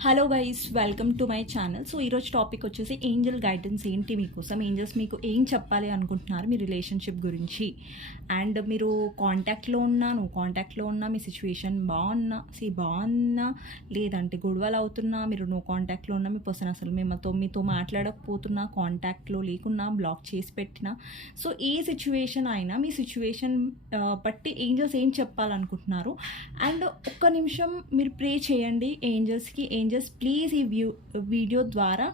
Hello guys welcome to my channel so ఈరోజు topic వచ్చేసి angel guidance ఏంటి మీకోసం? ఏంజల్స్ మీకు ఏం చెప్పాలి అనుకుంటున్నారు మీ రిలేషన్షిప్ గురించి? అండ్ మీరు కాంటాక్ట్లో ఉన్నా నువ్వు కాంటాక్ట్లో ఉన్నా మీ సిచ్యువేషన్ బాగున్నా సి బాగున్నా లేదంటే గొడవలు అవుతున్నా మీరు నో కాంటాక్ట్లో ఉన్నా మీ పర్సన్ అసలు మేమతో మీతో మాట్లాడకపోతున్నా కాంటాక్ట్లో లేకున్నా బ్లాక్ చేసి పెట్టినా. సో ఏ సిచ్యువేషన్ అయినా మీ సిచ్యువేషన్ బట్టి ఏంజల్స్ ఏం చెప్పాలనుకుంటున్నారు? అండ్ ఒక్క నిమిషం మీరు ప్రే చేయండి ఏంజల్స్కి ఏంజల్స్ ప్లీజ్ ఈ వ్యూ వీడియో ద్వారా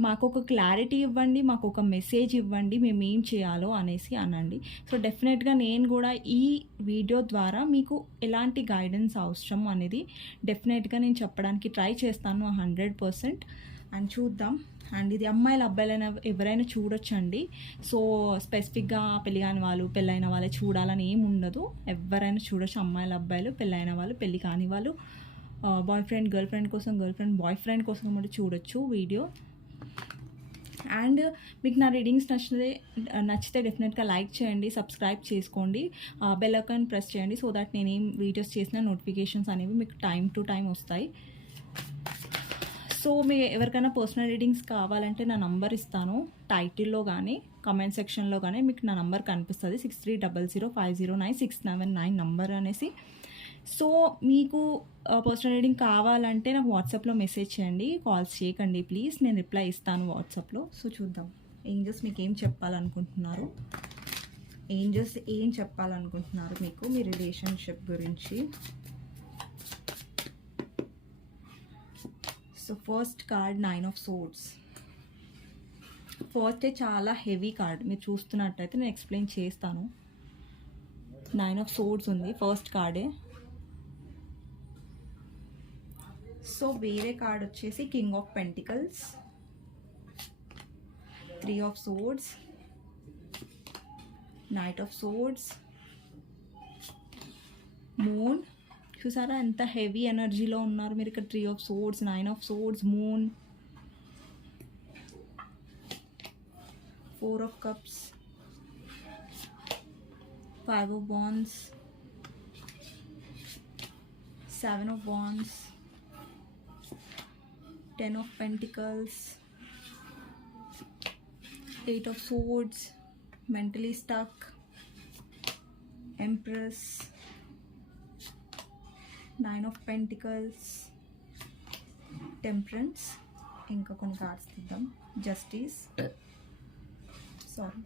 మాకు ఒక క్లారిటీ ఇవ్వండి మాకు ఒక మెసేజ్ ఇవ్వండి మేము ఏం చేయాలో అనేసి అనండి. సో డెఫినెట్గా నేను కూడా ఈ వీడియో ద్వారా మీకు ఎలాంటి గైడెన్స్ అవసరం అనేది డెఫినెట్గా నేను చెప్పడానికి ట్రై చేస్తాను హండ్రెడ్ పర్సెంట్. అండ్ చూద్దాం. అండ్ ఇది అమ్మాయిల అబ్బాయిలైనా ఎవరైనా చూడొచ్చండి. సో స్పెసిఫిక్గా పెళ్ళి కాని వాళ్ళు పెళ్ళైన వాళ్ళే చూడాలని ఏం ఉండదు ఎవరైనా చూడొచ్చు అమ్మాయిల అబ్బాయిలు పెళ్ళైన వాళ్ళు పెళ్ళి కాని వాళ్ళు. బాయ్ ఫ్రెండ్ గర్ల్ ఫ్రెండ్ కోసం గర్ల్ ఫ్రెండ్ బాయ్ ఫ్రెండ్ కోసం కూడా చూడొచ్చు వీడియో. అండ్ మీకు నా రీడింగ్స్ నచ్చితే నచ్చితే డెఫినెట్గా లైక్ చేయండి సబ్స్క్రైబ్ చేసుకోండి బెల్ ఐకాన్ ప్రెస్ చేయండి సో దట్ నేను ఏం వీడియోస్ చేసిన నోటిఫికేషన్స్ అనేవి మీకు టైం టు టైం వస్తాయి. సో మీ ఎవరికైనా పర్సనల్ రీడింగ్స్ కావాలంటే నా నంబర్ ఇస్తాను. టైటిల్లో కానీ కమెంట్ సెక్షన్లో కానీ మీకు నా నంబర్ కనిపిస్తుంది. Six three double zero five zero nine six seven nine number అనేసి. సో మీకు పర్సనల్ రీడింగ్ కావాలంటే నాకు వాట్సాప్లో మెసేజ్ చేయండి. కాల్స్ చేయకండి ప్లీజ్ నేను రిప్లై ఇస్తాను వాట్సాప్లో సో చూద్దాం. ఏంజల్స్ మీకు ఏం చెప్పాలనుకుంటున్నారు? ఏంజల్స్ ఏం చెప్పాలనుకుంటున్నారు మీకు? మీ రిలేషన్షిప్ గురించి. So first card nine of swords first చాలా హెవీ కార్డ్ మీరు చూస్తున్నట్టయితే నేను ఎక్స్ప్లెయిన్ చేస్తాను. నైన్ ఆఫ్ సోర్ట్స్ ఉంది. ఫస్ట్ కార్డే సో వేరే కార్డ్ వచ్చేసి king of pentacles three of swords knight of swords moon చూసారా ఎంత హెవీ ఎనర్జీలో ఉన్నారు మీరు ఇక్కడ? Three of swords nine of swords moon four of cups five of బాన్స్ seven of బాన్స్ ten of pentacles eight of swords mentally stuck empress nine of pentacles temperance ఇంకా కొన్ని cards తీద్దాం justice sorry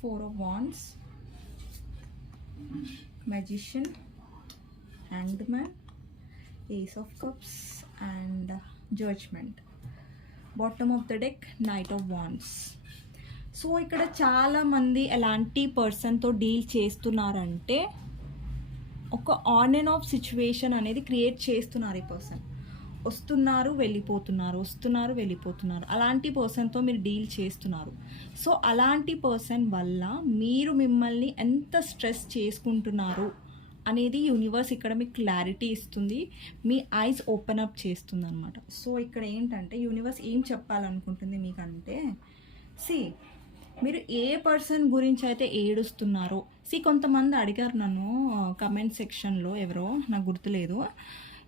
four of wands magician hanged man ace of cups and judgement. Bottom of the deck knight of wands so ఇక్కడ చాలామంది ఎలాంటి పర్సన్తో deal చేస్తున్నారంటే ఒక on and off situation అనేది క్రియేట్ చేస్తున్నారు ఈ పర్సన్ వస్తున్నారు వెళ్ళిపోతున్నారు వస్తున్నారు వెళ్ళిపోతున్నారు. అలాంటి పర్సన్తో మీరు డీల్ చేస్తున్నారు. సో అలాంటి పర్సన్ వల్ల మీరు మిమ్మల్ని ఎంత స్ట్రెస్ చేసుకుంటున్నారు అనేది యూనివర్స్ ఇక్కడ మీకు క్లారిటీ ఇస్తుంది. మీ ఐస్ ఓపెన్ అప్ చేస్తుంది అనమాట సో ఇక్కడ ఏంటంటే యూనివర్స్ ఏం చెప్పాలనుకుంటుంది మీకంటే సి మీరు ఏ పర్సన్ గురించి అయితే ఏడుస్తున్నారో సి కొంతమంది అడిగారు నన్ను కమెంట్ సెక్షన్లో ఎవరో నాకు గుర్తులేదు.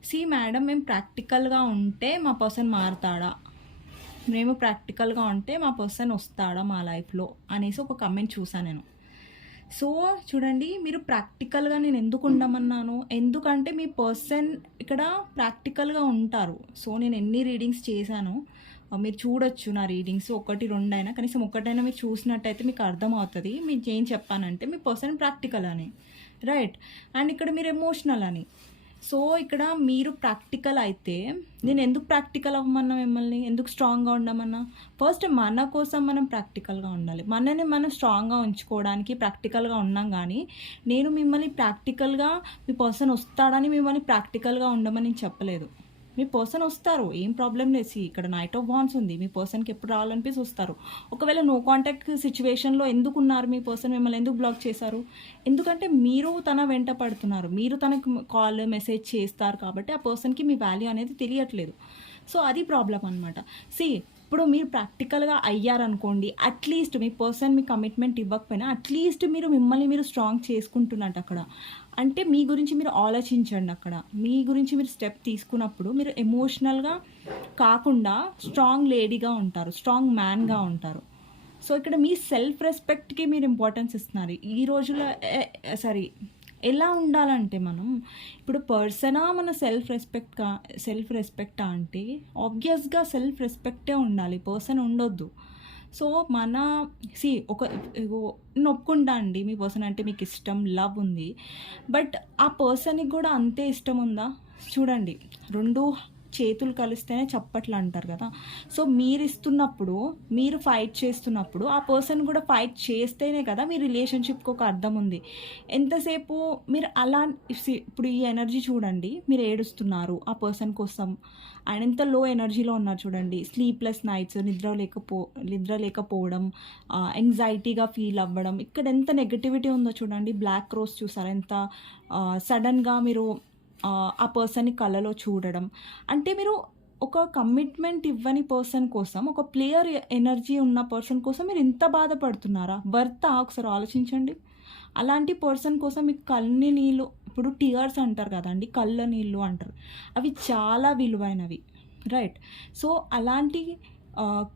సి మేడం మేము ప్రాక్టికల్గా ఉంటే మా పర్సన్ మారుతాడా? మేము ప్రాక్టికల్గా ఉంటే మా పర్సన్ వస్తాడా మా లైఫ్లో అనేసి ఒక కమెంట్ చూసాను నేను. సో చూడండి మీరు ప్రాక్టికల్గా నేను ఎందుకు ఉండమన్నాను? ఎందుకంటే మీ పర్సన్ ఇక్కడ ప్రాక్టికల్గా ఉంటారు. సో నేను ఎన్ని రీడింగ్స్ చేశాను మీరు చూడొచ్చు నా రీడింగ్స్ ఒకటి రెండు అయినా కనీసం ఒకటైనా మీరు చూసినట్టయితే మీకు అర్థమవుతుంది. మీకు ఏం చెప్పానంటే మీ పర్సన్ ప్రాక్టికల్ అని. రైట్. అండ్ ఇక్కడ మీరు ఎమోషనల్ అని. సో ఇక్కడ మీరు ప్రాక్టికల్ అయితే నేను ఎందుకు ప్రాక్టికల్ అవ్వమన్నా మిమ్మల్ని? ఎందుకు స్ట్రాంగ్గా ఉండమన్నా? ఫస్ట్ మన కోసం మనం ప్రాక్టికల్గా ఉండాలి. మనని మనం స్ట్రాంగ్గా ఉంచుకోవడానికి ప్రాక్టికల్గా ఉన్నాం కానీ నేను మిమ్మల్ని ప్రాక్టికల్గా మీ పర్సన్ వస్తాడని మిమ్మల్ని ప్రాక్టికల్గా ఉండమని చెప్పలేదు. మీ పర్సన్ వస్తారు ఏం ప్రాబ్లం లేదు. ఇక్కడ నైట్ ఆఫ్ వాన్స్ ఉంది. మీ పర్సన్కి ఎప్పుడు రావాలనిపిసి వస్తారు. ఒకవేళ నో కాంటాక్ట్ సిచ్యువేషన్లో ఎందుకు ఉన్నారు మీ పర్సన్ మిమ్మల్ని ఎందుకు బ్లాక్ చేశారు? ఎందుకంటే మీరు తన వెంట పడుతున్నారు. మీరు తనకు కాల్ మెసేజ్ చేస్తారు కాబట్టి ఆ పర్సన్కి మీ వాల్యూ అనేది తెలియట్లేదు. సో అది ప్రాబ్లం అనమాట సి ఇప్పుడు మీరు ప్రాక్టికల్గా అయ్యారనుకోండి అట్లీస్ట్ మీ పర్సన్ మీ కమిట్మెంట్ ఇవ్వకపోయినా అట్లీస్ట్ మీరు మిమ్మల్ని మీరు స్ట్రాంగ్ చేసుకుంటున్నట్టు అక్కడ. అంటే మీ గురించి మీరు ఆలోచించండి అక్కడ. మీ గురించి మీరు స్టెప్ తీసుకున్నప్పుడు మీరు ఎమోషనల్గా కాకుండా స్ట్రాంగ్ లేడీగా ఉంటారు స్ట్రాంగ్ మ్యాన్గా ఉంటారు. సో ఇక్కడ మీ సెల్ఫ్ రెస్పెక్ట్కి మీరు ఇంపార్టెన్స్ ఇస్తున్నారు. ఈ రోజుల్లో సారీ ఎలా ఉండాలంటే మనం ఇప్పుడు పర్సనా మన సెల్ఫ్ రెస్పెక్ట్గా సెల్ఫ్ రెస్పెక్టా అంటే ఆబ్వియస్గా సెల్ఫ్ రెస్పెక్టే ఉండాలి. పర్సన్ ఉండొద్దు. సో మన సి ఒక నొప్పుకుంటా అండి మీ పర్సన్ అంటే మీకు ఇష్టం లవ్ ఉంది. బట్ ఆ పర్సన్కి కూడా అంతే ఇష్టం ఉందా? చూడండి. రెండు చేతులు కలిస్తేనే చప్పట్లు అంటారు కదా. సో మీరు ఇస్తున్నప్పుడు మీరు ఫైట్ చేస్తున్నప్పుడు ఆ పర్సన్ కూడా ఫైట్ చేస్తేనే కదా మీ రిలేషన్షిప్కి ఒక అర్థం ఉంది. ఎంతసేపు మీరు అలా ఇప్పుడు ఈ ఎనర్జీ చూడండి మీరు ఏడుస్తున్నారు ఆ పర్సన్ కోసం. ఆయన ఎంత లో ఎనర్జీలో ఉన్నారు చూడండి. స్లీప్లెస్ నైట్స్ నిద్ర లేకపో నిద్ర లేకపోవడం ఎంగ్జైటీగా ఫీల్ అవ్వడం. ఇక్కడ ఎంత నెగటివిటీ ఉందో చూడండి. బ్లాక్ రోస్ చూసారు? ఎంత సడన్గా మీరు ఆ, పర్సన్ని కళ్ళలో చూడడం. అంటే మీరు ఒక కమిట్మెంట్ ఇవ్వని పర్సన్ కోసం ఒక ప్లేయర్ ఎనర్జీ ఉన్న పర్సన్ కోసం మీరు ఇంత బాధపడుతున్నారా? భర్త ఒకసారి ఆలోచించండి. అలాంటి పర్సన్ కోసం మీకు కన్ని నీళ్ళు ఇప్పుడు టీయర్స్ అంటారు కదండి కళ్ళ నీళ్ళు అంటారు. అవి చాలా విలువైనవి రైట్ సో అలాంటి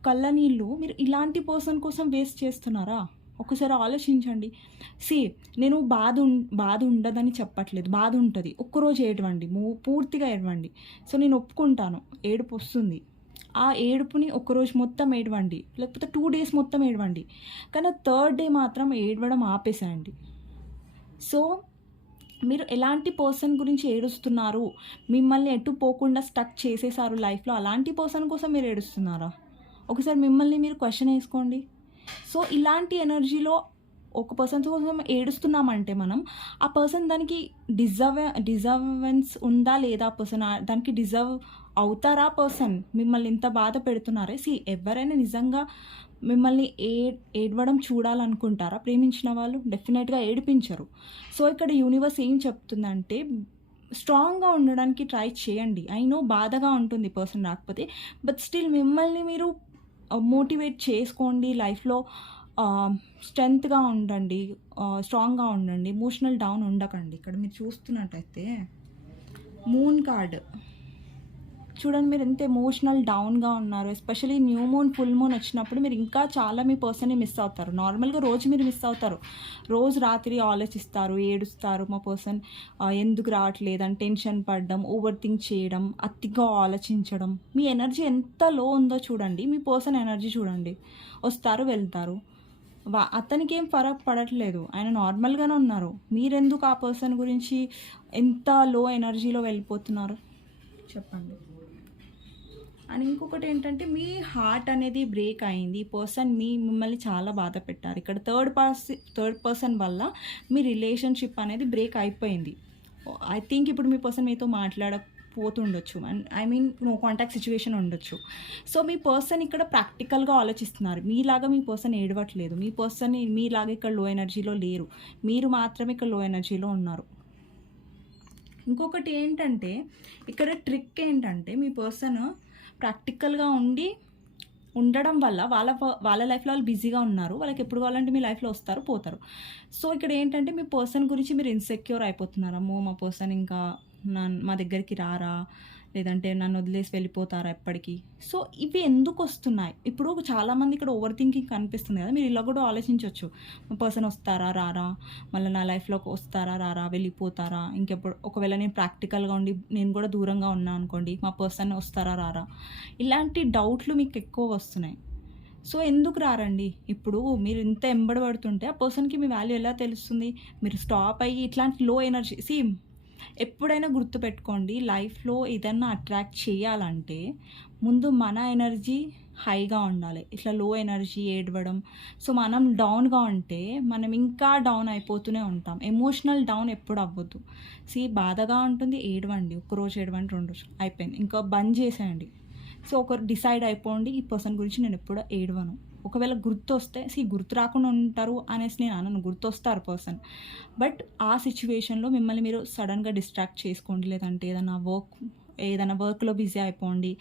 కళ్ళ నీళ్ళు మీరు ఇలాంటి పర్సన్ కోసం వేస్ట్ చేస్తున్నారా? ఒకసారి ఆలోచించండి. సి నేను బాధ బాధ ఉండదని చెప్పట్లేదు. బాధ ఉంటుంది. ఒక్కరోజు ఏడవండి. మూ పూర్తిగా ఏడవండి. సో నేను ఒప్పుకుంటాను. ఏడుపు వస్తుంది. ఆ ఏడుపుని ఒకరోజు మొత్తం ఏడవండి. లేకపోతే టూ డేస్ మొత్తం ఏడవండి. కానీ థర్డ్ డే మాత్రం ఏడవడం ఆపేసేయండి. సో మీరు ఎలాంటి పర్సన్ గురించి ఏడుస్తున్నారు? మిమ్మల్ని ఎటు పోకుండా స్టక్ చేసేసారు లైఫ్లో? అలాంటి పర్సన్ కోసం మీరు ఏడుస్తున్నారా? ఒకసారి మిమ్మల్ని మీరు క్వశ్చన్ వేసుకోండి. సో ఇలాంటి ఎనర్జీలో ఒక పర్సన్ కోసం ఏడుస్తున్నామంటే మనం ఆ పర్సన్ దానికి డిజర్వ్ డిజర్వెన్స్ ఉందా లేదా పర్సన్ దానికి డిజర్వ్ అవుతారా పర్సన్ మిమ్మల్ని ఇంత బాధ పెడుతున్నారే? సి ఎవరైనా నిజంగా మిమ్మల్ని ఏ ఏడవడం చూడాలనుకుంటారా? ప్రేమించిన వాళ్ళు డెఫినెట్గా ఏడిపించరు. సో ఇక్కడ యూనివర్స్ ఏం చెప్తుందంటే స్ట్రాంగ్గా ఉండడానికి ట్రై చేయండి. ఐ నో బాధగా ఉంటుంది పర్సన్ రాకపోతే బట్ స్టిల్ మిమ్మల్ని మీరు మోటివేట్ చేసుకోండి లైఫ్లో స్ట్రెంగ్త్గా ఉండండి స్ట్రాంగ్గా ఉండండి ఎమోషనల్ డౌన్ ఉండకండి. ఇక్కడ మీరు చూస్తున్నట్టయితే మూన్ కార్డ్ చూడండి మీరు ఎంత ఎమోషనల్ డౌన్గా ఉన్నారు. Especially new moon full moon వచ్చినప్పుడు మీరు ఇంకా చాలా మీ పర్సన్ని మిస్ అవుతారు. నార్మల్గా రోజు మీరు మిస్ అవుతారు. రోజు రాత్రి ఆలోచిస్తారు ఏడుస్తారు మా పర్సన్ ఎందుకు రావట్లేదు? అని టెన్షన్ పడడం ఓవర్ థింక్ చేయడం అతిగా ఆలోచించడం. మీ ఎనర్జీ ఎంత లో ఉందో చూడండి. మీ పర్సన్ ఎనర్జీ చూడండి. వస్తారు వెళ్తారు. వా అతనికి ఏం ఫరక్ పడట్లేదు. ఆయన నార్మల్గానే ఉన్నారు. మీరెందుకు ఆ పర్సన్ గురించి ఎంత లో ఎనర్జీలో వెళ్ళిపోతున్నారు? చెప్పండి. అండ్ ఇంకొకటి ఏంటంటే మీ హార్ట్ అనేది బ్రేక్ అయింది. ఈ పర్సన్ మీ మిమ్మల్ని చాలా బాధ పెట్టారు. ఇక్కడ థర్డ్ పర్సన్ థర్డ్ పర్సన్ వల్ల మీ రిలేషన్షిప్ అనేది బ్రేక్ అయిపోయింది. ఐ థింక్ ఇప్పుడు మీ పర్సన్ మీతో మాట్లాడకపోతుండొచ్చు. And I mean no contact situation ఉండొచ్చు. సో మీ పర్సన్ ఇక్కడ ప్రాక్టికల్గా ఆలోచిస్తున్నారు. మీలాగా మీ పర్సన్ ఏడవట్లేదు. మీ పర్సన్ మీలాగా ఇక్కడ లో ఎనర్జీలో లేరు. మీరు మాత్రమే ఇక్కడ లో ఎనర్జీలో ఉన్నారు. ఇంకొకటి ఏంటంటే ఇక్కడ ట్రిక్ ఏంటంటే మీ పర్సన్ ప్రాక్టికల్గా ఉండి ఉండడం వల్ల వాళ్ళ వాళ్ళ లైఫ్లో వాళ్ళు బిజీగా ఉన్నారు. వాళ్ళకి ఎప్పుడు కావాలంటే మీ లైఫ్లో వస్తారు పోతారు. సో ఇక్కడ ఏంటంటే మీ పర్సన్ గురించి మీరు ఇన్సెక్యూర్ అయిపోతున్నారా? మో మా పర్సన్ ఇంకా నా మా దగ్గరికి రారా? లేదంటే నన్ను వదిలేసి వెళ్ళిపోతారా ఎప్పటికీ? సో ఇవి ఎందుకు వస్తున్నాయి? ఇప్పుడు చాలామంది ఇక్కడ ఓవర్ థింకింగ్ కనిపిస్తుంది కదా మీరు ఇలా కూడా ఆలోచించవచ్చు మా పర్సన్ వస్తారా రారా? మళ్ళీ నా లైఫ్లోకి వస్తారా రారా? వెళ్ళిపోతారా? ఇంకెప్పుడు ఒకవేళ నేను ప్రాక్టికల్గా ఉండి నేను కూడా దూరంగా ఉన్నా అనుకోండి మా పర్సన్ వస్తారా రారా? ఇలాంటి డౌట్లు మీకు ఎక్కువ వస్తున్నాయి. సో ఎందుకు రారండి? ఇప్పుడు మీరు ఇంత ఎంబడబడుతుంటే ఆ పర్సన్కి మీ వాల్యూ ఎలా తెలుస్తుంది? మీరు స్టాప్ అయ్యి ఇట్లాంటి లో ఎనర్జీ సి ఎప్పుడైనా గుర్తుపెట్టుకోండి లైఫ్లో ఏదన్నా అట్రాక్ట్ చేయాలంటే ముందు మన ఎనర్జీ హైగా ఉండాలి. ఇట్లా లో ఎనర్జీ ఏడవడం. సో మనం డౌన్గా ఉంటే మనం ఇంకా డౌన్ అయిపోతూనే ఉంటాం. ఎమోషనల్ డౌన్ ఎప్పుడు అవ్వద్దు. సి బాధగా ఉంటుంది ఏడవండి. ఒక్కరోజు ఏడవండి రెండు రోజులు. అయిపోయింది. ఇంకా బంద్ చేసేయండి. సో ఒకరు డిసైడ్ అయిపోండి ఈ పర్సన్ గురించి నేను ఎప్పుడూ ఏడవను. ఒకవేళ గుర్తు వస్తే సి గుర్తు రాకుండా ఉంటారు అనేసి నేను అనను గుర్తొస్తారు పర్సన్. బట్ ఆ సిచ్యువేషన్లో మిమ్మల్ని మీరు సడన్గా డిస్ట్రాక్ట్ చేసుకోండి లేదంటే ఏదైనా వర్క్ ఏదైనా వర్క్లో బిజీ అయిపోండి.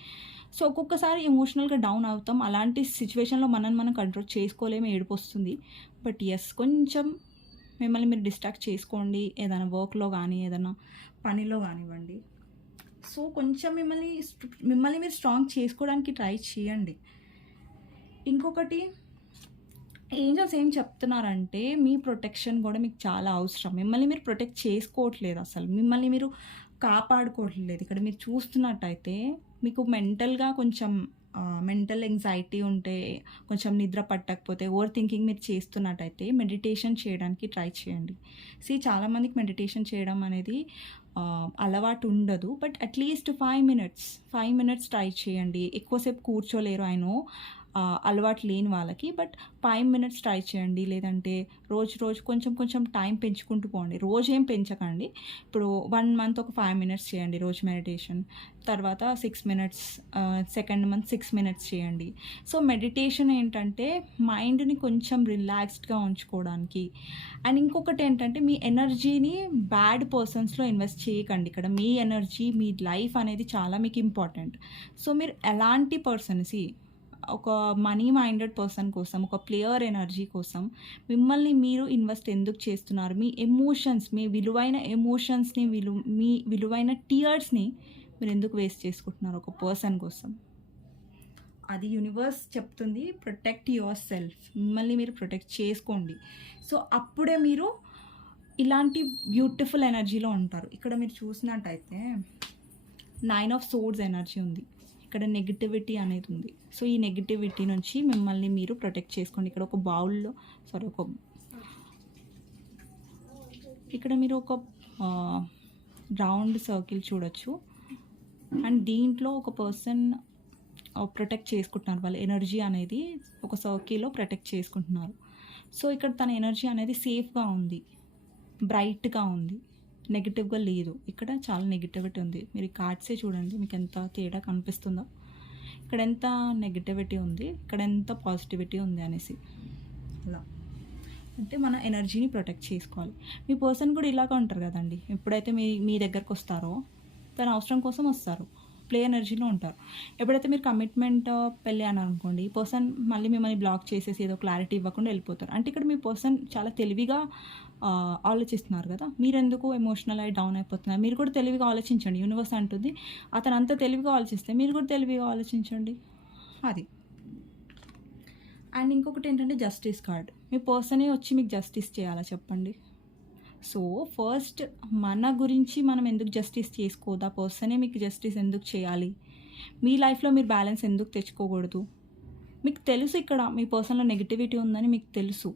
సో ఒక్కొక్కసారి ఎమోషనల్గా డౌన్ అవుతాం అలాంటి సిచ్యువేషన్లో మనల్ని మనం కంట్రోల్ చేసుకోలేము ఏడుపు వస్తుంది. బట్ ఎస్ కొంచెం మిమ్మల్ని మీరు డిస్ట్రాక్ట్ చేసుకోండి ఏదైనా వర్క్లో కానీ ఏదైనా పనిలో కానివ్వండి. సో కొంచెం మిమ్మల్ని మిమ్మల్ని మీరు స్ట్రాంగ్ చేసుకోవడానికి ట్రై చేయండి. ఇంకొకటి ఏంజల్స్ ఏం చెప్తున్నారంటే మీ ప్రొటెక్షన్ కూడా మీకు చాలా అవసరం. మిమ్మల్ని మీరు ప్రొటెక్ట్ చేసుకోవట్లేదు అసలు. మిమ్మల్ని మీరు కాపాడుకోవట్లేదు. ఇక్కడ మీరు చూస్తున్నట్టయితే మీకు మెంటల్గా కొంచెం మెంటల్ ఎంగ్జైటీ ఉంటే కొంచెం నిద్ర పట్టకపోతే ఓవర్ థింకింగ్ మీరు చేస్తున్నట్టయితే మెడిటేషన్ చేయడానికి ట్రై చేయండి. సి చాలామందికి మెడిటేషన్ చేయడం అనేది అలవాటు ఉండదు but at least five minutes five minutes try చేయండి. ఎక్కువసేపు కూర్చోలేరు ఆయన అలవాటు లేని వాళ్ళకి బట్ ఫైవ్ మినిట్స్ ట్రై చేయండి. లేదంటే రోజు రోజు కొంచెం కొంచెం టైం పెంచుకుంటూ పోండి. రోజు ఏం పెంచకండి. ఇప్పుడు వన్ మంత్ ఒక ఫైవ్ మినిట్స్ చేయండి రోజు మెడిటేషన్. తర్వాత six minutes second month six minutes చేయండి. సో మెడిటేషన్ ఏంటంటే మైండ్ని కొంచెం రిలాక్స్డ్గా ఉంచుకోవడానికి. అండ్ ఇంకొకటి ఏంటంటే మీ ఎనర్జీని బ్యాడ్ పర్సన్స్లో ఇన్వెస్ట్ చేయకండి. ఇక్కడ మీ ఎనర్జీ మీ లైఫ్ అనేది చాలా మీకు ఇంపార్టెంట్. సో మీరు ఎలాంటి పర్సన్స్ ఒక మనీ మైండెడ్ పర్సన్ కోసం ఒక ప్లేయర్ ఎనర్జీ కోసం మిమ్మల్ని మీరు ఇన్వెస్ట్ ఎందుకు చేస్తున్నారు? మీ ఎమోషన్స్ మీ విలువైన ఎమోషన్స్ని విలు మీ విలువైన టీయర్స్ని మీరు ఎందుకు వేస్ట్ చేసుకుంటున్నారు ఒక పర్సన్ కోసం? అది యూనివర్స్ చెప్తుంది ప్రొటెక్ట్ యువర్ సెల్ఫ్ మిమ్మల్ని మీరు ప్రొటెక్ట్ చేసుకోండి. సో అప్పుడే మీరు ఇలాంటి బ్యూటిఫుల్ ఎనర్జీలో ఉంటారు. ఇక్కడ మీరు చూసినట్టయితే నైన్ ఆఫ్ సోర్స్ ఎనర్జీ ఉంది. ఇక్కడ నెగిటివిటీ అనేది ఉంది. సో ఈ నెగిటివిటీ నుంచి మిమ్మల్ని మీరు ప్రొటెక్ట్ చేసుకోండి. ఇక్కడ ఒక బౌల్లో సారీ ఒక ఇక్కడ మీరు ఒక రౌండ్ సర్కిల్ చూడొచ్చు. అండ్ దీంట్లో ఒక పర్సన్ ప్రొటెక్ట్ చేసుకుంటున్నారు. వాళ్ళ ఎనర్జీ అనేది ఒక సర్కిల్లో ప్రొటెక్ట్ చేసుకుంటున్నారు. సో ఇక్కడ తన ఎనర్జీ అనేది సేఫ్గా ఉంది. బ్రైట్గా ఉంది. నెగిటివ్గా లేదు. ఇక్కడ చాలా నెగిటివిటీ ఉంది. మీరు కార్డ్సే చూడండి. మీకు ఎంత తేడా కనిపిస్తుందో. ఇక్కడ ఎంత నెగిటివిటీ ఉంది. ఇక్కడ ఎంత పాజిటివిటీ ఉంది అనేసి. అలా. అంటే మన ఎనర్జీని ప్రొటెక్ట్ చేసుకోవాలి. మీ పర్సన్ కూడా ఇలాగా ఉంటారు కదండి. ఎప్పుడైతే మీ మీ దగ్గరకు వస్తారో తన అవసరం కోసం వస్తారు. ప్లే ఎనర్జీలో ఉంటారు. ఎప్పుడైతే మీరు కమిట్మెంట్ uh, పెళ్ళి అని అనుకోండి ఈ పర్సన్ మళ్ళీ మిమ్మల్ని బ్లాక్ చేసేసి ఏదో క్లారిటీ ఇవ్వకుండా వెళ్ళిపోతారు. అంటే ఇక్కడ మీ పర్సన్ చాలా తెలివిగా uh, ఆలోచిస్తున్నారు కదా. మీరెందుకు ఎమోషనల్ అయి డౌన్ అయిపోతున్నారు? మీరు కూడా తెలివిగా ఆలోచించండి. యూనివర్స్ అంటుంది అతను అంత తెలివిగా ఆలోచిస్తే మీరు కూడా తెలివిగా ఆలోచించండి. అది. అండ్ ఇంకొకటి ఏంటంటే జస్టిస్ కార్డ్ మీ పర్సనే వచ్చి మీకు జస్టిస్ చేయాలా చెప్పండి? సో ఫస్ట్ మన గురించి మనం ఎందుకు జస్టిస్ చేసుకోదా? పర్సనే మీకు జస్టిస్ ఎందుకు చేయాలి? మీ లైఫ్లో మీరు బ్యాలెన్స్ ఎందుకు తెచ్చుకోకూడదు? మీకు తెలుసు ఇక్కడ మీ పర్సన్లో నెగిటివిటీ ఉందని మీకు తెలుసు.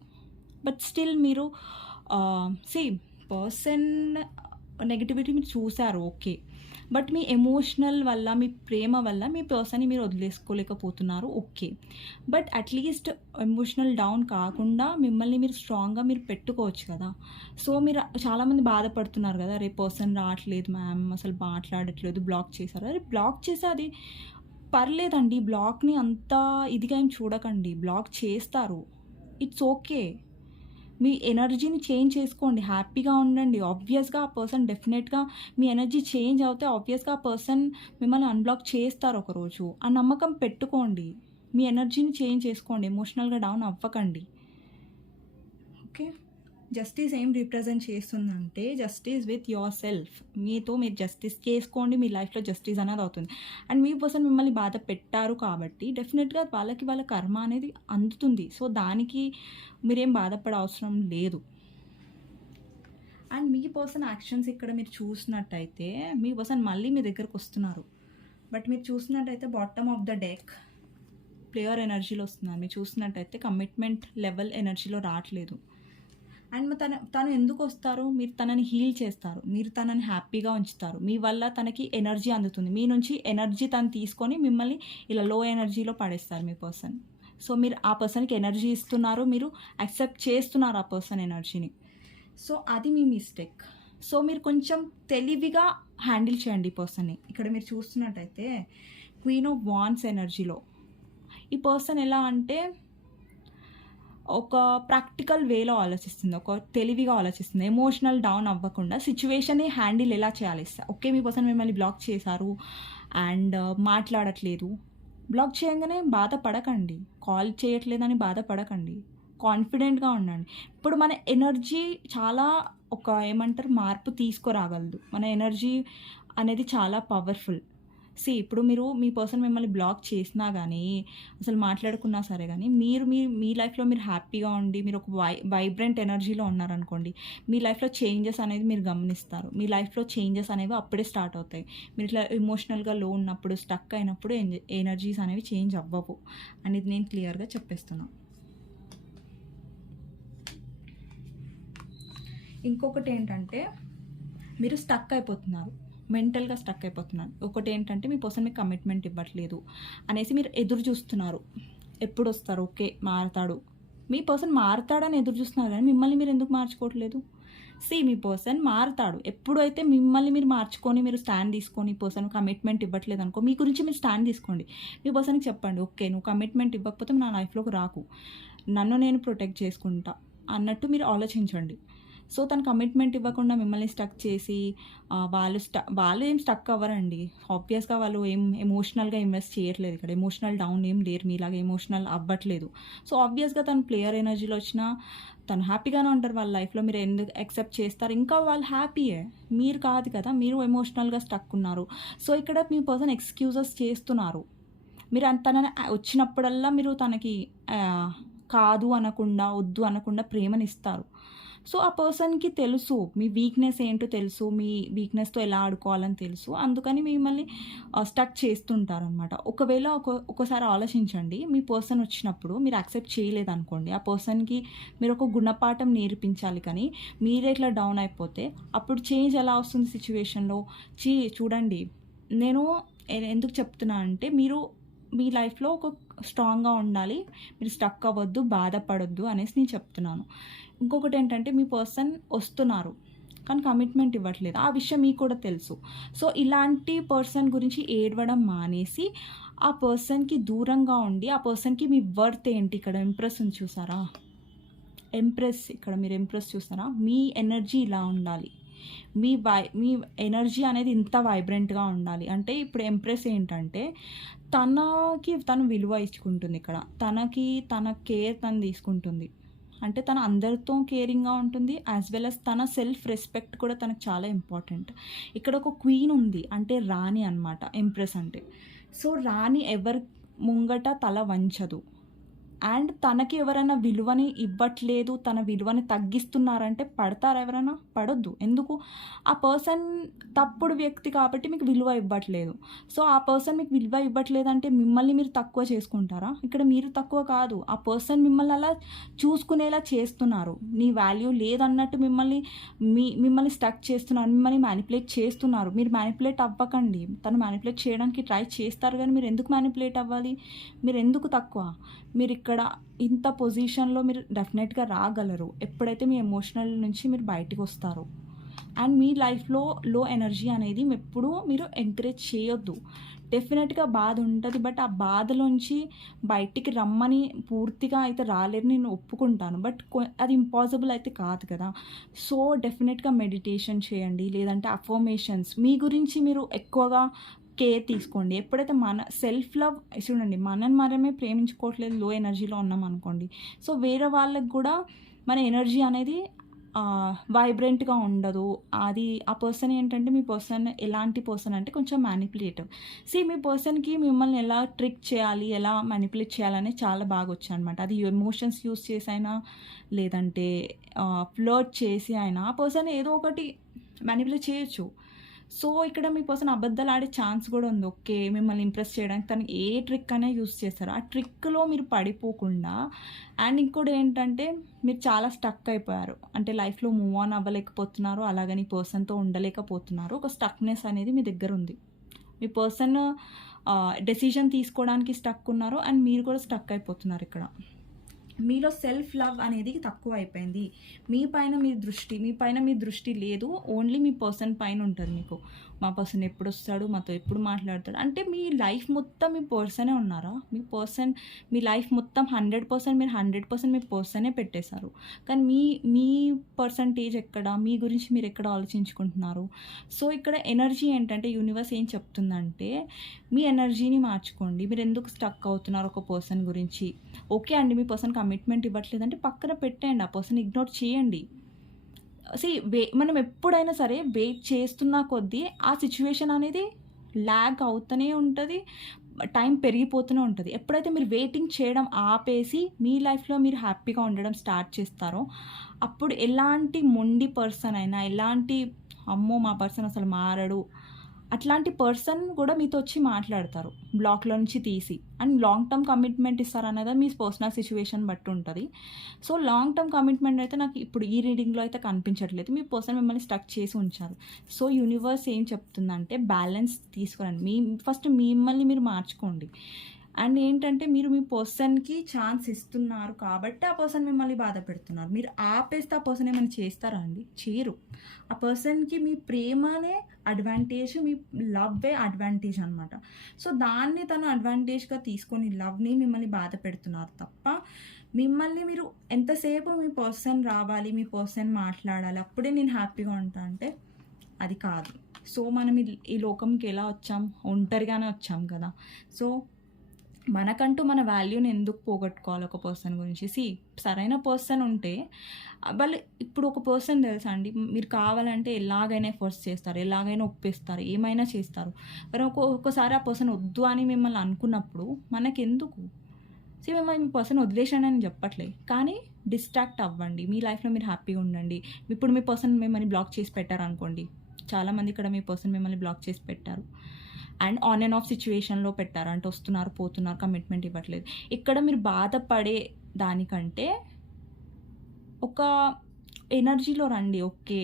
బట్ స్టిల్ మీరు uh, సి పర్సన్ నెగిటివిటీ మీరు చూసారు ఓకే బట్ మీ ఎమోషనల్ వల్ల మీ ప్రేమ వల్ల మీ పర్సన్ని మీరు వదిలేసుకోలేకపోతున్నారు okay but at least emotional down కాకుండా మిమ్మల్ని మీరు స్ట్రాంగ్గా మీరు పెట్టుకోవచ్చు కదా. సో మీరు చాలామంది బాధపడుతున్నారు కదా రే పర్సన్ రావట్లేదు మ్యామ్ అసలు మాట్లాడట్లేదు బ్లాక్ చేశారు. అరే బ్లాక్ చేస్తే అది పర్లేదండి బ్లాక్ని అంతా ఇదిగా ఏం చూడకండి బ్లాక్ చేస్తారు. ఇట్స్ ఓకే మీ ఎనర్జీని చేంజ్ చేసుకోండి. హ్యాపీగా ఉండండి. ఆబ్వియస్గా ఆ పర్సన్ డెఫినెట్గా మీ ఎనర్జీ చేంజ్ అవుతే ఆబ్వియస్గా ఆ పర్సన్ మిమ్మల్ని అన్బ్లాక్ చేస్తారు ఒకరోజు. ఆ నమ్మకం పెట్టుకోండి. మీ ఎనర్జీని చేంజ్ చేసుకోండి. ఎమోషనల్గా డౌన్ అవ్వకండి. జస్టిస్ ఏం రిప్రజెంట్ చేస్తుందంటే జస్టిస్ విత్ యువర్ సెల్ఫ్ మీతో మీరు జస్టిస్ చేసుకోండి మీ లైఫ్లో జస్టిస్ అనేది అవుతుంది. అండ్ మీ పర్సన్ మిమ్మల్ని బాధ పెట్టారు కాబట్టి డెఫినెట్గా వాళ్ళకి వాళ్ళ కర్మ అనేది అందుతుంది. సో దానికి మీరేం బాధపడే అవసరం లేదు. అండ్ మీ పర్సన్ యాక్షన్స్ ఇక్కడ మీరు చూసినట్టయితే మీ పర్సన్ మళ్ళీ మీ దగ్గరకు వస్తున్నారు. బట్ మీరు చూసినట్టయితే bottom of the deck player ఎనర్జీలో వస్తున్నారు. మీరు చూసినట్టయితే కమిట్మెంట్ లెవెల్ ఎనర్జీలో రావట్లేదు. అండ్ తన తను ఎందుకు వస్తారు మీరు తనని హీల్ చేస్తారు. మీరు తనని హ్యాపీగా ఉంచుతారు. మీ వల్ల తనకి ఎనర్జీ అందుతుంది. మీ నుంచి ఎనర్జీ తను తీసుకొని మిమ్మల్ని ఇలా లో ఎనర్జీలో పడేస్తారు మీ పర్సన్. సో మీరు ఆ పర్సన్కి ఎనర్జీ ఇస్తున్నారు. మీరు యాక్సెప్ట్ చేస్తున్నారు ఆ పర్సన్ ఎనర్జీని. సో అది మీ మిస్టేక్. సో మీరు కొంచెం తెలివిగా హ్యాండిల్ చేయండి ఈ పర్సన్ని. ఇక్కడ మీరు చూస్తున్నట్టయితే క్వీన్ ఆఫ్ వాన్స్ ఎనర్జీలో. ఈ పర్సన్ ఎలా అంటే ఒక ప్రాక్టికల్ వేలో ఆలోచిస్తుంది ఒక తెలివిగా ఆలోచిస్తుంది ఎమోషనల్ డౌన్ అవ్వకుండా సిచ్యువేషన్ని హ్యాండిల్ ఎలా చేయాలి? ఓకే మీ పర్సన్ మిమ్మల్ని బ్లాక్ చేశారు అండ్ uh, మాట్లాడట్లేదు. బ్లాక్ చేయగానే బాధపడకండి. కాల్ చేయట్లేదని బాధపడకండి. కాన్ఫిడెంట్గా ఉండండి. ఇప్పుడు మన ఎనర్జీ చాలా ఒక ఏమంటారు మార్పు తీసుకురాగలదు. మన ఎనర్జీ అనేది చాలా పవర్ఫుల్. సి ఇప్పుడు మీరు మీ పర్సన్ మిమ్మల్ని బ్లాక్ చేసినా కానీ అసలు మాట్లాడుకున్నా సరే కానీ మీరు మీ మీ లైఫ్లో మీరు హ్యాపీగా ఉండి మీరు ఒక వై వైబ్రెంట్ ఎనర్జీలో ఉన్నారనుకోండి మీ లైఫ్లో చేంజెస్ అనేది మీరు గమనిస్తారు. మీ లైఫ్లో చేంజెస్ అనేవి అప్పుడే స్టార్ట్ అవుతాయి. మీరు ఇట్లా ఎమోషనల్గా లో ఉన్నప్పుడు స్టక్ అయినప్పుడు ఎనర్జీస్ అనేవి చేంజ్ అవ్వవు అనేది నేను క్లియర్గా చెప్పేస్తున్నాను ఇంకొకటి ఏంటంటే మీరు స్టక్ అయిపోతున్నారు. మెంటల్గా స్టక్ అయిపోతున్నాను. ఒకటి ఏంటంటే మీ పర్సన్ మీకు కమిట్మెంట్ ఇవ్వట్లేదు అనేసి మీరు ఎదురు చూస్తున్నారు. ఎప్పుడు వస్తారు ఓకే మారతాడు. మీ పర్సన్ మారతాడని ఎదురు చూస్తున్నారు కానీ మిమ్మల్ని మీరు ఎందుకు మార్చుకోవట్లేదు? సి మీ పర్సన్ మారతాడు. ఎప్పుడైతే మిమ్మల్ని మీరు మార్చుకొని మీరు స్టాండ్ తీసుకొని పర్సన్ కమిట్మెంట్ ఇవ్వట్లేదు అనుకో మీ గురించి మీరు స్టాండ్ తీసుకోండి. మీ పర్సన్కి చెప్పండి ఓకే నువ్వు కమిట్మెంట్ ఇవ్వకపోతే నా లైఫ్లోకి రాకు. నన్ను నేను ప్రొటెక్ట్ చేసుకుంటా అన్నట్టు మీరు ఆలోచించండి. సో తను కమిట్మెంట్ ఇవ్వకుండా మిమ్మల్ని స్టక్ చేసి వాళ్ళు స్ట వాళ్ళు ఏం స్టక్ అవ్వరండి. ఆబ్వియస్గా వాళ్ళు ఏం ఎమోషనల్గా ఇన్వెస్ట్ చేయట్లేదు ఇక్కడ. ఎమోషనల్ డౌన్ ఏం లేరు. మీలాగా ఎమోషనల్ అవ్వట్లేదు. సో ఆబ్వియస్గా తను ప్లేయర్ ఎనర్జీలో వచ్చినా తను హ్యాపీగానే ఉంటారు వాళ్ళ లైఫ్లో మీరు ఎందుకు యాక్సెప్ట్ చేస్తారు? ఇంకా వాళ్ళు హ్యాపీయే మీరు కాదు కదా. మీరు ఎమోషనల్గా స్టక్ ఉన్నారు. సో ఇక్కడ మీ పర్సన్ ఎక్స్క్యూజెస్ చేస్తున్నారు. మీరు తనని వచ్చినప్పుడల్లా మీరు తనకి కాదు అనకుండా వద్దు అనకుండా ప్రేమనిస్తారు. సో ఆ పర్సన్కి తెలుసు మీ వీక్నెస్ ఏంటో తెలుసు మీ వీక్నెస్తో ఎలా ఆడుకోవాలని తెలుసు. అందుకని మిమ్మల్ని స్టక్ చేస్తుంటారు అనమాట ఒకవేళ ఒక ఒకసారి ఆలోచించండి మీ పర్సన్ వచ్చినప్పుడు మీరు యాక్సెప్ట్ చేయలేదనుకోండి ఆ పర్సన్కి మీరు ఒక గుణపాఠం నేర్పించాలి కానీ మీరే ఇట్లా డౌన్ అయిపోతే అప్పుడు చేంజ్ ఎలా వస్తుంది సిచ్యువేషన్లో? చీ చూడండి నేను ఎందుకు చెప్తున్నా అంటే మీరు మీ లైఫ్లో ఒక స్ట్రాంగ్గా ఉండాలి మీరు స్టక్ అవ్వద్దు బాధపడొద్దు అనేసి నేను చెప్తున్నాను. ఇంకొకటి ఏంటంటే మీ పర్సన్ వస్తున్నారు కానీ కమిట్మెంట్ ఇవ్వట్లేదు. ఆ విషయం మీకు కూడా తెలుసు. సో ఇలాంటి పర్సన్ గురించి ఏడవడం మానేసి ఆ పర్సన్కి దూరంగా ఉండి ఆ పర్సన్కి మీ వర్త్ ఏంటి? ఇక్కడ ఇంప్రెస్ని చూసారా? ఎంప్రెస్ ఇక్కడ మీరు ఎంప్రెస్ చూసారా? మీ ఎనర్జీ ఇలా ఉండాలి. మీ వై మీ ఎనర్జీ అనేది ఇంత వైబ్రెంట్గా ఉండాలి. అంటే ఇప్పుడు ఎంప్రెస్ ఏంటంటే తనకి తను విలువ ఇచ్చుకుంటుంది ఇక్కడ. తనకి తన కేర్ తను తీసుకుంటుంది. అంటే తన అందరితో కేరింగ్గా ఉంటుంది యాజ్ వెల్ అస్ తన సెల్ఫ్ రెస్పెక్ట్ కూడా తనకు చాలా ఇంపార్టెంట్ ఇక్కడ ఒక క్వీన్ ఉంది అంటే రాణి అన్నమాట ఎంప్రెస్ అంటే. సో రాణి ఎవరి ముంగట తల వంచదు. అండ్ తనకి ఎవరైనా విలువని ఇవ్వట్లేదు తన విలువని తగ్గిస్తున్నారంటే పడతారా ఎవరైనా? పడొద్దు. ఎందుకు? ఆ పర్సన్ తప్పుడు వ్యక్తి కాబట్టి మీకు విలువ ఇవ్వట్లేదు. సో ఆ పర్సన్ మీకు విలువ ఇవ్వట్లేదు అంటే మిమ్మల్ని మీరు తక్కువ చేసుకుంటారా? ఇక్కడ మీరు తక్కువ కాదు. ఆ పర్సన్ మిమ్మల్ని అలా చూసుకునేలా చేస్తున్నారు. నీ వాల్యూ లేదన్నట్టు మిమ్మల్ని మీ మిమ్మల్ని స్టక్ చేస్తున్నారు మిమ్మల్ని మ్యానిపులేట్ చేస్తున్నారు. మీరు మ్యానిపులేట్ అవ్వకండి. తను మ్యానిపులేట్ చేయడానికి ట్రై చేస్తారు కానీ మీరు ఎందుకు మ్యానిపులేట్ అవ్వాలి? మీరు ఎందుకు తక్కువ? మీరు ఇక్కడ ఇక్కడ ఇంత పొజిషన్లో మీరు డెఫినెట్గా రాగలరు. ఎప్పుడైతే మీ ఎమోషనల్ నుంచి మీరు బయటికి వస్తారో. అండ్ మీ లైఫ్లో లో ఎనర్జీ అనేది ఎప్పుడూ మీరు ఎంకరేజ్ చేయొద్దు. డెఫినెట్గా బాధ ఉంటుంది బట్ ఆ బాధలోంచి బయటికి రమ్మని పూర్తిగా అయితే రాలేరు నేను ఒప్పుకుంటాను. బట్ అది ఇంపాసిబుల్ అయితే కాదు కదా. సో డెఫినెట్గా మెడిటేషన్ చేయండి లేదంటే అఫర్మేషన్స్. మీ గురించి మీరు ఎక్కువగా కేర్ తీసుకోండి. ఎప్పుడైతే మన సెల్ఫ్ లవ్ చూడండి మనని మనమే ప్రేమించుకోవట్లేదు లో ఎనర్జీలో ఉన్నాం అనుకోండి. సో వేరే వాళ్ళకి కూడా మన ఎనర్జీ అనేది వైబ్రెంట్గా ఉండదు. అది ఆ పర్సన్ ఏంటంటే మీ పర్సన్ ఎలాంటి పర్సన్ అంటే కొంచెం మ్యానిపులేటివ్ సి మీ పర్సన్కి మిమ్మల్ని ఎలా ట్రిక్ చేయాలి ఎలా మ్యానిపులేట్ చేయాలనే చాలా బాగా వచ్చాయి అనమాట అది ఎమోషన్స్ యూస్ చేసి అయినా లేదంటే ఫ్లర్ట్ చేసి అయినా ఆ పర్సన్ ఏదో ఒకటి మ్యానిపులేట్ చేయొచ్చు. సో ఇక్కడ మీ పర్సన్ అబద్ధాలు ఆడే ఛాన్స్ కూడా ఉంది. ఓకే మిమ్మల్ని ఇంప్రెస్ చేయడానికి తను ఏ ట్రిక్ అయినా యూస్ చేస్తారు. ఆ ట్రిక్లో మీరు పడిపోకుండా అండ్ ఇంకోటి ఏంటంటే మీరు చాలా స్టక్ అయిపోయారు. అంటే లైఫ్లో మూవ్ ఆన్ అవ్వలేకపోతున్నారు అలాగని పర్సన్తో ఉండలేకపోతున్నారు. ఒక స్టక్నెస్ అనేది మీ దగ్గర ఉంది. మీ పర్సన్ డెసిషన్ తీసుకోవడానికి స్టక్ ఉన్నారు అండ్ మీరు కూడా స్టక్ అయిపోతున్నారు ఇక్కడ. మీలో సెల్ఫ్ లవ్ అనేది తక్కువ అయిపోయింది. మీ పైన మీ దృష్టి మీ పైన మీ దృష్టి లేదు. ఓన్లీ మీ పర్సన్ పైన ఉంటుంది మీకు. మా పర్సన్ ఎప్పుడు వస్తాడు మాతో ఎప్పుడు మాట్లాడతాడు? అంటే మీ లైఫ్ మొత్తం మీ పర్సనే ఉన్నారా? మీ పర్సన్ మీ లైఫ్ మొత్తం హండ్రెడ్ పర్సెంట్ మీరు హండ్రెడ్ పర్సెంట్ మీ పర్సనే పెట్టేశారు. కానీ మీ మీ పర్సంటేజ్ ఎక్కడ? మీ గురించి మీరు ఎక్కడ ఆలోచించుకుంటున్నారు? సో ఇక్కడ ఎనర్జీ ఏంటంటే యూనివర్స్ ఏం చెప్తుందంటే మీ ఎనర్జీని మార్చుకోండి. మీరు ఎందుకు స్టక్ అవుతున్నారు ఒక పర్సన్ గురించి? ఓకే అండి మీ పర్సన్ కమిట్మెంట్ ఇవ్వట్లేదంటే పక్కన పెట్టేయండి ఆ పర్సన్ ఇగ్నోర్ చేయండి. సి వే మనం ఎప్పుడైనా సరే వెయిట్ చేస్తున్న కొద్దీ ఆ సిచ్యువేషన్ అనేది ల్యాగ్ అవుతూనే ఉంటుంది టైం పెరిగిపోతూనే ఉంటుంది. ఎప్పుడైతే మీరు వెయిటింగ్ చేయడం ఆపేసి మీ లైఫ్లో మీరు హ్యాపీగా ఉండడం స్టార్ట్ చేస్తారో అప్పుడు ఎలాంటి మొండి పర్సన్ అయినా ఎలాంటి అమ్మో మా పర్సన్ అసలు మారడు అట్లాంటి పర్సన్ కూడా మీతో వచ్చి మాట్లాడతారు బ్లాక్లో నుంచి తీసి. అండ్ లాంగ్ టర్మ్ కమిట్మెంట్ ఇస్తారనేది మీ పర్సనల్ సిచ్యువేషన్ బట్టి ఉంటుంది. సో లాంగ్ టర్మ్ కమిట్మెంట్ అయితే నాకు ఇప్పుడు ఈ రీడింగ్లో అయితే కనిపించట్లేదు. మీ పర్సన్ మిమ్మల్ని స్టక్ చేసి ఉంచారు. సో యూనివర్స్ ఏం చెప్తుందంటే బ్యాలెన్స్ తీసుకురండి. మీ ఫస్ట్ మిమ్మల్ని మీరు మార్చుకోండి. అండ్ ఏంటంటే మీరు మీ పర్సన్కి ఛాన్స్ ఇస్తున్నారు కాబట్టి ఆ పర్సన్ మిమ్మల్ని బాధ పెడుతున్నారు. మీరు ఆపేస్తే ఆ పర్సన్ ఏమైనా చేస్తారా అండి? చేయరు. ఆ పర్సన్కి మీ ప్రేమనే అడ్వాంటేజ్ మీ లవ్వే అడ్వాంటేజ్ అనమాట సో దాన్ని తను అడ్వాంటేజ్గా తీసుకొని లవ్ని మిమ్మల్ని బాధ పెడుతున్నారు తప్ప మిమ్మల్ని మీరు ఎంతసేపు మీ పర్సన్ రావాలి మీ పర్సన్ మాట్లాడాలి అప్పుడే నేను హ్యాపీగా ఉంటా అంటే అది కాదు. సో మనం ఈ- ఈ లోకంకి ఎలా వచ్చాం? ఒంటరిగానే వచ్చాం కదా. సో మనకంటూ మన వాల్యూని ఎందుకు పోగొట్టుకోవాలి ఒక పర్సన్ గురించి? సి సరైన పర్సన్ ఉంటే వాళ్ళు ఇప్పుడు ఒక పర్సన్ తెలుసా అండి? మీరు కావాలంటే ఎలాగైనా ఫోర్స్ చేస్తారు ఎలాగైనా ఒప్పిస్తారు ఏమైనా చేస్తారు. మరి ఒక్కో ఒక్కోసారి ఆ పర్సన్ వద్దు అని మిమ్మల్ని అనుకున్నప్పుడు మనకెందుకు? సో మిమ్మల్ని మీ పర్సన్ వదిలేసాను అని చెప్పట్లే. కానీ డిస్ట్రాక్ట్ అవ్వండి. మీ లైఫ్లో మీరు హ్యాపీగా ఉండండి. ఇప్పుడు మీ పర్సన్ మిమ్మల్ని బ్లాక్ చేసి పెట్టారు అనుకోండి చాలామంది ఇక్కడ మీ పర్సన్ మిమ్మల్ని బ్లాక్ చేసి పెట్టారు. అండ్ ఆన్ అండ్ ఆఫ్ సిచ్యువేషన్లో పెట్టారు. అంటే వస్తున్నారు పోతున్నారు కమిట్మెంట్ ఇవ్వట్లేదు. ఇక్కడ మీరు బాధపడే దానికంటే ఒక ఎనర్జీలో రండి. ఓకే.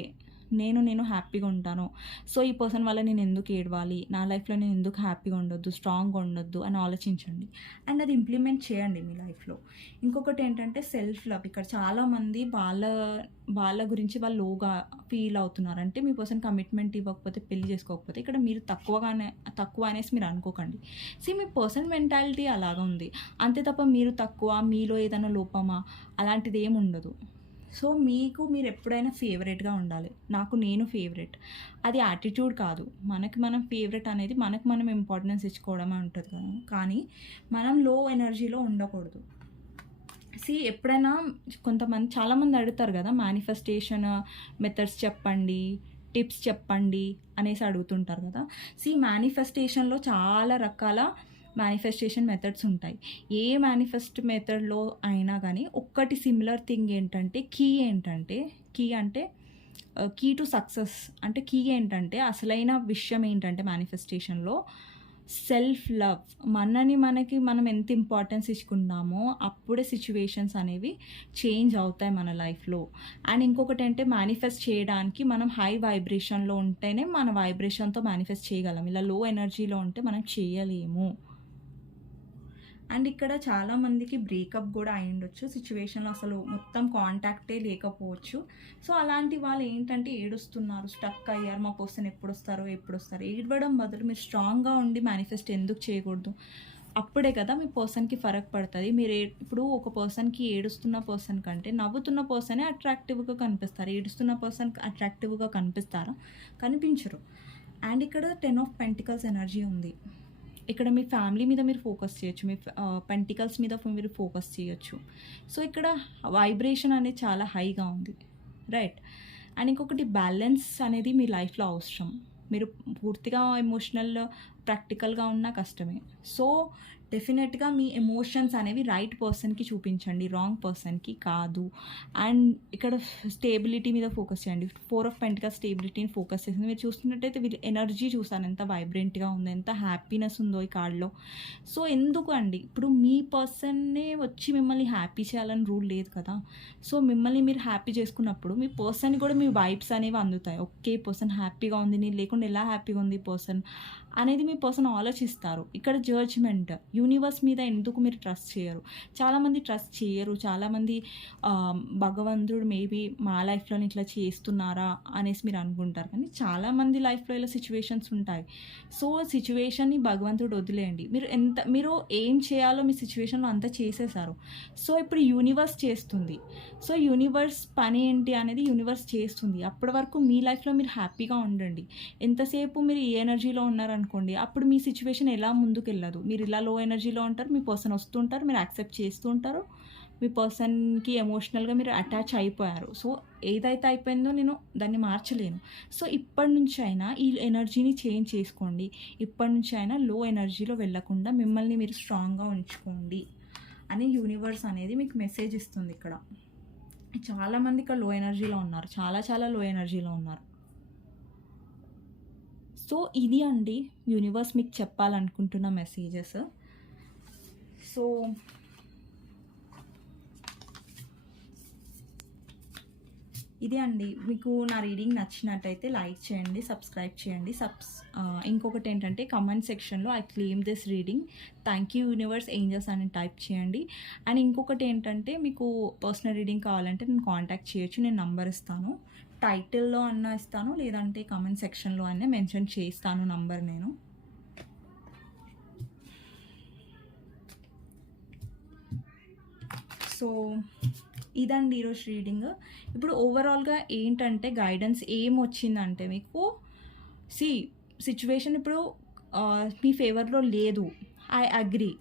నేను నేను హ్యాపీగా ఉంటాను. సో ఈ పర్సన్ వల్ల నేను ఎందుకు ఏడవాలి? నా లైఫ్లో నేను ఎందుకు హ్యాపీగా ఉండొద్దు స్ట్రాంగ్గా ఉండొద్దు అని ఆలోచించండి. అండ్ అది ఇంప్లిమెంట్ చేయండి మీ లైఫ్లో. ఇంకొకటి ఏంటంటే సెల్ఫ్ లవ్. ఇక్కడ చాలామంది వాళ్ళ వాళ్ళ గురించి వాళ్ళు లోగా ఫీల్ అవుతున్నారు. అంటే మీ పర్సన్ కమిట్మెంట్ ఇవ్వకపోతే పెళ్ళి చేసుకోకపోతే ఇక్కడ మీరు తక్కువగానే తక్కువ అనేసి మీరు అనుకోకండి. సి మీ పర్సన్ మెంటాలిటీ అలాగా ఉంది అంతే తప్ప మీరు తక్కువ మీలో ఏదైనా లోపమా? అలాంటిది ఏమి ఉండదు. సో మీకు మీరు ఎప్పుడైనా ఫేవరెట్గా ఉండాలి. నాకు నేను ఫేవరెట్. అది యాటిట్యూడ్ కాదు. మనకి మనం ఫేవరెట్ అనేది మనకు మనం ఇంపార్టెన్స్ ఇచ్చుకోవడమే ఉంటుంది కదా. కానీ మనం లో ఎనర్జీలో ఉండకూడదు. సి ఎప్పుడైనా కొంతమంది చాలామంది అడుగుతారు కదా మేనిఫెస్టేషన్ మెథడ్స్ చెప్పండి టిప్స్ చెప్పండి అనేసి అడుగుతుంటారు కదా. సి మేనిఫెస్టేషన్లో చాలా రకాల మేనిఫెస్టేషన్ మెథడ్స్ ఉంటాయి. ఏ మేనిఫెస్ట్ మెథడ్లో అయినా కానీ ఒక్కటి సిమిలర్ థింగ్ ఏంటంటే కీ ఏంటంటే కీ అంటే కీ టు సక్సెస్ అంటే కీ ఏంటంటే అసలైన విషయం ఏంటంటే మేనిఫెస్టేషన్లో సెల్ఫ్ లవ్ మనని మనకి మనం ఎంత ఇంపార్టెన్స్ ఇచ్చుకున్నామో అప్పుడే సిచ్యువేషన్స్ అనేవి చేంజ్ అవుతాయి మన లైఫ్లో అండ్ ఇంకొకటి అంటే మేనిఫెస్ట్ చేయడానికి మనం హై వైబ్రేషన్లో ఉంటేనే మన వైబ్రేషన్తో మేనిఫెస్ట్ చేయగలం. ఇలా లో ఎనర్జీలో ఉంటే మనం చేయలేము. అండ్ ఇక్కడ చాలామందికి బ్రేకప్ కూడా అయి ఉండొచ్చు సిచ్యువేషన్లో అసలు మొత్తం కాంటాక్టే లేకపోవచ్చు. సో అలాంటి వాళ్ళు ఏంటంటే ఏడుస్తున్నారు. స్టక్ అయ్యారు. మా పర్సన్ ఎప్పుడు వస్తారో ఎప్పుడు వస్తారు ఏడవడం బదులు మీరు స్ట్రాంగ్గా ఉండి మేనిఫెస్ట్ ఎందుకు చేయకూడదు? అప్పుడే కదా మీ పర్సన్కి ఫరక్ పడుతుంది. మీరు ఇప్పుడు ఒక పర్సన్కి ఏడుస్తున్న పర్సన్ కంటే నవ్వుతున్న పర్సనే అట్రాక్టివ్గా కనిపిస్తారు. ఏడుస్తున్న పర్సన్ అట్రాక్టివ్గా కనిపిస్తారా? కనిపించరు. అండ్ ఇక్కడ టెన్ ఆఫ్ పెంటికల్స్ ఎనర్జీ ఉంది. ఇక్కడ మీ ఫ్యామిలీ మీద మీరు ఫోకస్ చేయొచ్చు. మీ పెంటికల్స్ మీద మీరు ఫోకస్ చేయొచ్చు. సో ఇక్కడ వైబ్రేషన్ అనేది చాలా హైగా ఉంది. రైట్ అండ్ ఇంకొకటి బ్యాలెన్స్ అనేది మీ లైఫ్లో అవసరం. మీరు పూర్తిగా ఎమోషనల్ ప్రాక్టికల్గా ఉన్నా కష్టమే. సో డెఫినెట్గా మీ ఎమోషన్స్ అనేవి రైట్ పర్సన్కి చూపించండి రాంగ్ పర్సన్కి కాదు. అండ్ ఇక్కడ స్టేబిలిటీ మీద ఫోకస్ చేయండి. ఫోర్ ఆఫ్ పెంట్గా స్టేబిలిటీని ఫోకస్ చేసింది. మీరు చూస్తున్నట్టయితే వీళ్ళు ఎనర్జీ చూసాను ఎంత వైబ్రెంట్గా ఉందో ఎంత హ్యాపీనెస్ ఉందో ఈ కార్డ్లో. సో ఎందుకు అండి? ఇప్పుడు మీ పర్సన్నే వచ్చి మిమ్మల్ని హ్యాపీ చేయాలని రూల్ లేదు కదా. సో మిమ్మల్ని మీరు హ్యాపీ చేసుకున్నప్పుడు మీ పర్సన్ కూడా మీ వైబ్స్ అనేవి అందుతాయి. ఒకే పర్సన్ హ్యాపీగా ఉంది. నేను లేకుండా ఎలా హ్యాపీగా ఉంది పర్సన్? అనేది మీ పర్సన్ ఆలోచిస్తారు. ఇక్కడ జడ్జ్మెంట్ యూనివర్స్ మీద ఎందుకు మీరు ట్రస్ట్ చేయరు? చాలామంది ట్రస్ట్ చేయరు. చాలామంది భగవంతుడు మేబీ మా లైఫ్లో ఇట్లా చేస్తున్నారా అనేసి మీరు అనుకుంటారు. కానీ చాలామంది లైఫ్లో ఇలా సిచ్యువేషన్స్ ఉంటాయి. సో సిచ్యువేషన్ని భగవంతుడు వదిలేయండి. మీరు ఎంత మీరు ఏం చేయాలో మీ సిచ్యువేషన్లో అంతా చేసేసారు. సో ఇప్పుడు యూనివర్స్ చేస్తుంది. సో యూనివర్స్ పని ఏంటి అనేది యూనివర్స్ చేస్తుంది. అప్పటి వరకు మీ లైఫ్లో మీరు హ్యాపీగా ఉండండి. ఎంతసేపు మీరు ఈ ఎనర్జీలో ఉన్నారని ఉన్నారనుకోండి అప్పుడు మీ సిచ్యువేషన్ ఎలా ముందుకు వెళ్ళదు మీరు ఇలా లో ఎనర్జీలో ఉంటారు మీ పర్సన్ వస్తుంటారు మీరు యాక్సెప్ట్ చేస్తూ ఉంటారు మీ పర్సన్కి ఎమోషనల్గా మీరు అటాచ్ అయిపోయారు. సో ఏదైతే అయిపోయిందో నేను దాన్ని మార్చలేను. సో ఇప్పటి నుంచి అయినా ఈ ఎనర్జీని చేంజ్ చేసుకోండి. ఇప్పటి నుంచి అయినా లో ఎనర్జీలో వెళ్ళకుండా మిమ్మల్ని మీరు స్ట్రాంగ్గా ఉంచుకోండి అని యూనివర్స్ అనేది మీకు మెసేజ్ ఇస్తుంది ఇక్కడ. చాలామంది ఇక్కడ లో ఎనర్జీలో ఉన్నారు. చాలా చాలా లో ఎనర్జీలో ఉన్నారు. సో ఇది అండి యూనివర్స్ మీకు చెప్పాలనుకుంటున్న మెసేజెస్ సో ఇదే అండి. మీకు నా రీడింగ్ నచ్చినట్టయితే లైక్ చేయండి సబ్స్క్రైబ్ చేయండి. సబ్స్ ఇంకొకటి ఏంటంటే కమెంట్ సెక్షన్లో I claim this reading thank you universe angels అని టైప్ చేయండి. అండ్ ఇంకొకటి ఏంటంటే మీకు పర్సనల్ రీడింగ్ కావాలంటే నేను కాంటాక్ట్ చేయొచ్చు నేను నంబర్ ఇస్తాను. టైటిల్లో అన్న ఇస్తాను లేదంటే కమెంట్ సెక్షన్లో అన్నీ మెన్షన్ చేస్తాను నంబర్ నేను. సో ఇదండి ఈరోజు రీడింగ్ ఇప్పుడు ఓవరాల్గా ఏంటంటే గైడెన్స్ ఏం వచ్చిందంటే మీకు సి సిచ్యువేషన్ ఇప్పుడు మీ ఫేవర్లో లేదు. ఐ అగ్రి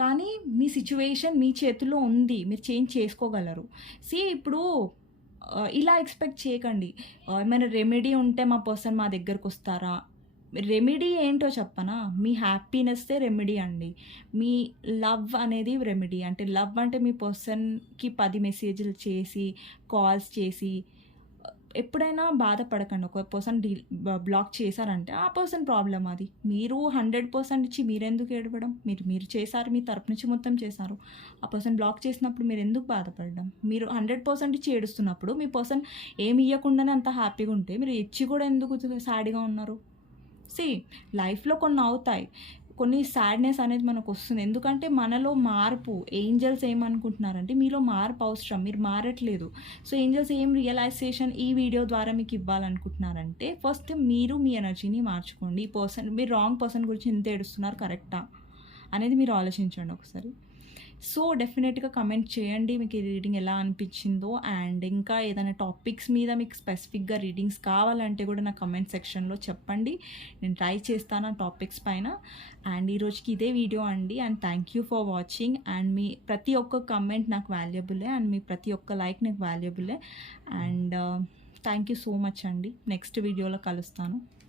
కానీ మీ సిచ్యువేషన్ మీ చేతిలో ఉంది. మీరు చేంజ్ చేసుకోగలరు. సి ఇప్పుడు ఇలా ఎక్స్పెక్ట్ చేయకండి. ఏమైనా రెమెడీ ఉంటే మా పర్సన్ మా దగ్గరకు వస్తారా? రెమెడీ ఏంటో చెప్పనా? మీ హ్యాపీనెస్సే రెమెడీ అండి. మీ లవ్ అనేది రెమెడీ అంటే లవ్ అంటే మీ పర్సన్కి పది మెసేజ్లు చేసి కాల్స్ చేసి ఎప్పుడైనా బాధపడకండి. ఒక పర్సన్ డీ బ్లాక్ చేశారంటే ఆ పర్సన్ ప్రాబ్లం అది. మీరు హండ్రెడ్ పర్సెంట్ ఇచ్చి మీరెందుకు ఏడవడం? మీరు మీరు చేశారు మీ తరపు నుంచి మొత్తం చేశారు. ఆ పర్సన్ బ్లాక్ చేసినప్పుడు మీరు ఎందుకు బాధపడడం? మీరు హండ్రెడ్ పర్సెంట్ ఇచ్చి ఏడుస్తున్నప్పుడు మీ పర్సన్ ఏమి ఇవ్వకుండానే అంత హ్యాపీగా ఉంటే మీరు ఇచ్చి కూడా ఎందుకు సాడ్గా ఉన్నారు? సి లైఫ్లో కొన్ని అవుతాయి. కొన్ని సాడ్నెస్ అనేది మనకు వస్తుంది ఎందుకంటే మనలో మార్పు ఏంజల్స్ ఏమనుకుంటున్నారంటే మీలో మార్పు అవసరం మీరు మారట్లేదు. సో ఏంజల్స్ ఏం రియలైజేషన్ ఈ వీడియో ద్వారా మీకు ఇవ్వాలనుకుంటున్నారంటే ఫస్ట్ మీరు మీ ఎనర్జీని మార్చుకోండి. ఈ పర్సన్ మీరు రాంగ్ పర్సన్ గురించి ఎంత ఏడుస్తున్నారు కరెక్టా అనేది మీరు ఆలోచించండి ఒకసారి. సో డెఫినెట్గా కమెంట్ చేయండి మీకు ఈ రీడింగ్ ఎలా అనిపించిందో అండ్ ఇంకా ఏదైనా టాపిక్స్ మీద మీకు స్పెసిఫిక్గా రీడింగ్స్ కావాలంటే కూడా నా కమెంట్ సెక్షన్లో చెప్పండి. నేను ట్రై చేస్తాను ఆ టాపిక్స్ పైన. అండ్ ఈ రోజుకి ఇదే వీడియో అండి. And thank you for watching. And మీ ప్రతి ఒక్క కమెంట్ నాకు వాల్యుబులే. అండ్ మీ ప్రతి ఒక్క లైక్ నాకు వాల్యుబులే. And uh, thank you so much అండి. నెక్స్ట్ వీడియోలో కలుస్తాను.